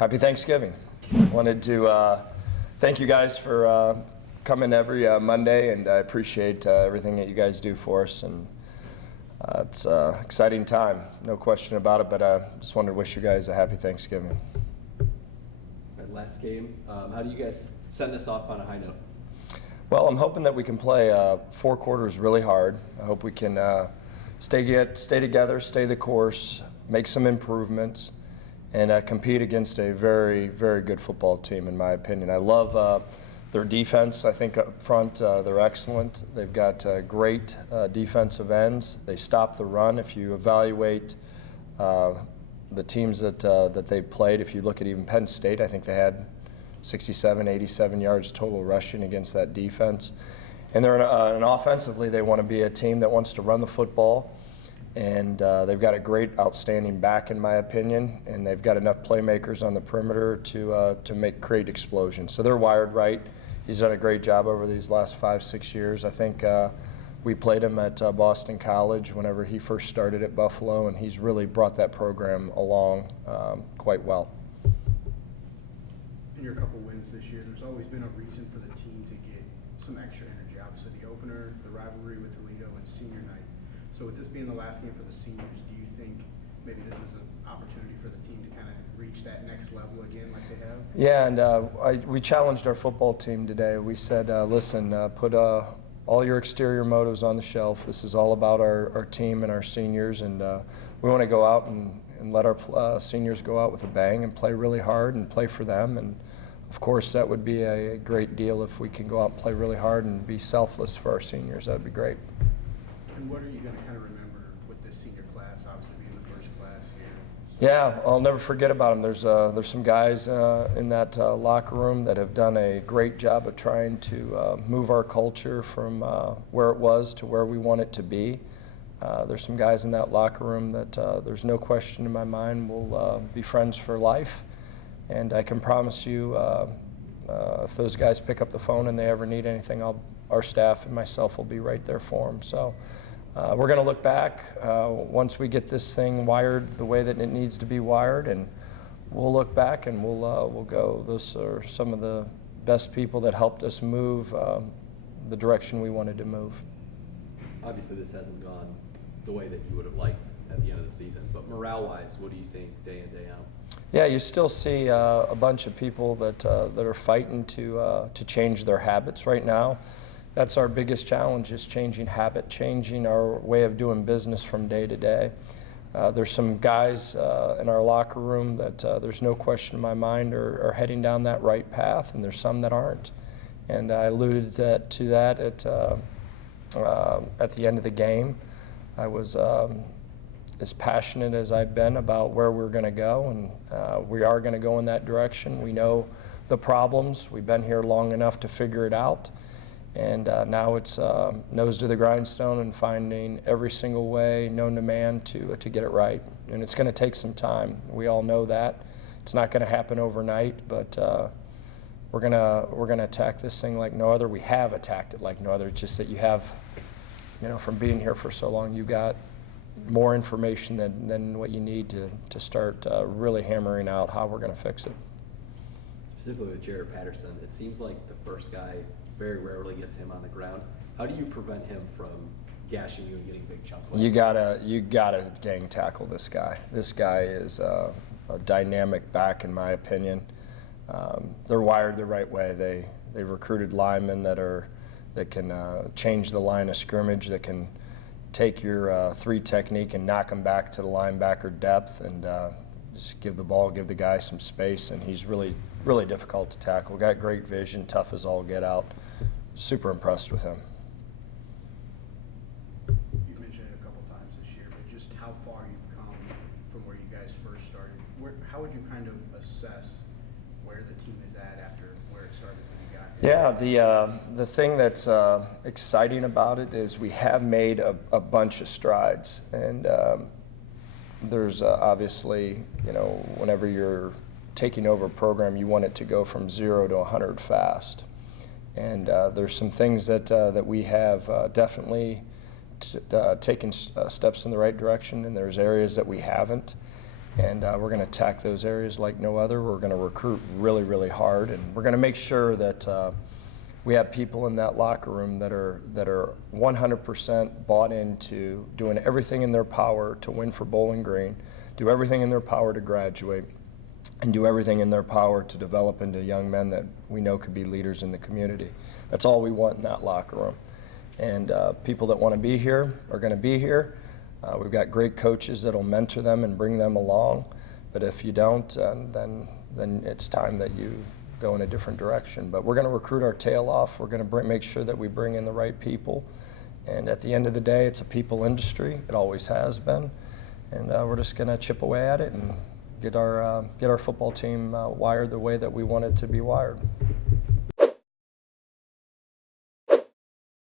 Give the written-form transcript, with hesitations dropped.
Happy Thanksgiving. Wanted to thank you guys for coming every Monday, and I appreciate everything that you guys do for us. And it's an exciting time, no question about it, but I just wanted to wish you guys a happy Thanksgiving. That last game, how do you guys send us off on a high note? Well, I'm hoping that we can play 4 quarters really hard. I hope we can stay together, stay the course, make some improvements, and compete against a very, very good football team, in my opinion. I love their defense. I think up front they're excellent. They've got great defensive ends. They stop the run. If you evaluate the teams that they've played, if you look at even Penn State, I think they had 67, 87 yards total rushing against that defense. And they're and offensively, they want to be a team that wants to run the football. And they've got a great, outstanding back, in my opinion, and they've got enough playmakers on the perimeter to create explosions. So they're wired right. He's done a great job over these last 5-6 years. I think we played him at Boston College whenever he first started at Buffalo, and he's really brought that program along quite well. In your couple wins this year, there's always been a reason for the team to get some extra energy. Obviously, the opener, the rivalry with Toledo, and senior night. So with this being the last game for the seniors, do you think maybe this is an opportunity for the team to kind of reach that next level again like they have? Yeah, and we challenged our football team today. We said, listen, put all your exterior motives on the shelf. This is all about our team and our seniors, and we want to go out and let our seniors go out with a bang and play really hard and play for them. And of course, that would be a great deal if we can go out and play really hard and be selfless for our seniors. That would be great. And what are you going to kind of remember with this senior class, obviously being the first class here? Yeah, I'll never forget about them. There's some guys in that locker room that have done a great job of trying to move our culture from where it was to where we want it to be. There's some guys in that locker room that there's no question in my mind will be friends for life. And I can promise you, if those guys pick up the phone and they ever need anything, our staff and myself will be right there for them. So we're going to look back once we get this thing wired the way that it needs to be wired, and we'll look back and we'll go, those are some of the best people that helped us move the direction we wanted to move. Obviously, this hasn't gone the way that you would have liked at the end of the season, but morale-wise, what are you seeing day in, day out? Yeah, you still see a bunch of people that are fighting to change their habits right now. That's our biggest challenge, is changing habit, changing our way of doing business from day to day. There's some guys in our locker room that there's no question in my mind are heading down that right path, and there's some that aren't. And I alluded to that at the end of the game. I was as passionate as I've been about where we're going to go, and we are going to go in that direction. We know the problems. We've been here long enough to figure it out. And now it's nose to the grindstone and finding every single way known to man to get it right. And it's going to take some time. We all know that. It's not going to happen overnight, but we're gonna attack this thing like no other. We have attacked it like no other. It's just that you have, from being here for so long, you got more information than what you need to start really hammering out how we're going to fix it. Specifically with Jared Patterson, it seems like the first guy very rarely gets him on the ground. How do you prevent him from gashing you and getting big chunk plays? You gotta gang tackle this guy. This guy is a dynamic back, in my opinion. They're wired the right way. They recruited linemen that can change the line of scrimmage, that can take your 3 technique and knock them back to the linebacker depth, and just give the guy some space. And he's really, really difficult to tackle. Got great vision, tough as all get out. Super impressed with him. You've mentioned it a couple times this year, but just how far you've come from where you guys first started. How would you kind of assess where the team is at after where it started when you got here? Yeah, the thing that's exciting about it is we have made a bunch of strides, and there's obviously, whenever you're taking over a program, you want it to go from 0 to 100 fast. And there's some things that we have definitely taken steps in the right direction, and there's areas that we haven't. And we're going to attack those areas like no other. We're going to recruit really, really hard, and we're going to make sure that we have people in that locker room that are 100% bought into doing everything in their power to win for Bowling Green, do everything in their power to graduate, and do everything in their power to develop into young men that we know could be leaders in the community. That's all we want in that locker room. And people that want to be here are going to be here. We've got great coaches that'll mentor them and bring them along. But if you don't, then it's time that you go in a different direction. But we're going to recruit our tail off. We're going to make sure that we bring in the right people. And at the end of the day, it's a people industry. It always has been. And we're just going to chip away at it and get our football team wired the way that we want it to be wired.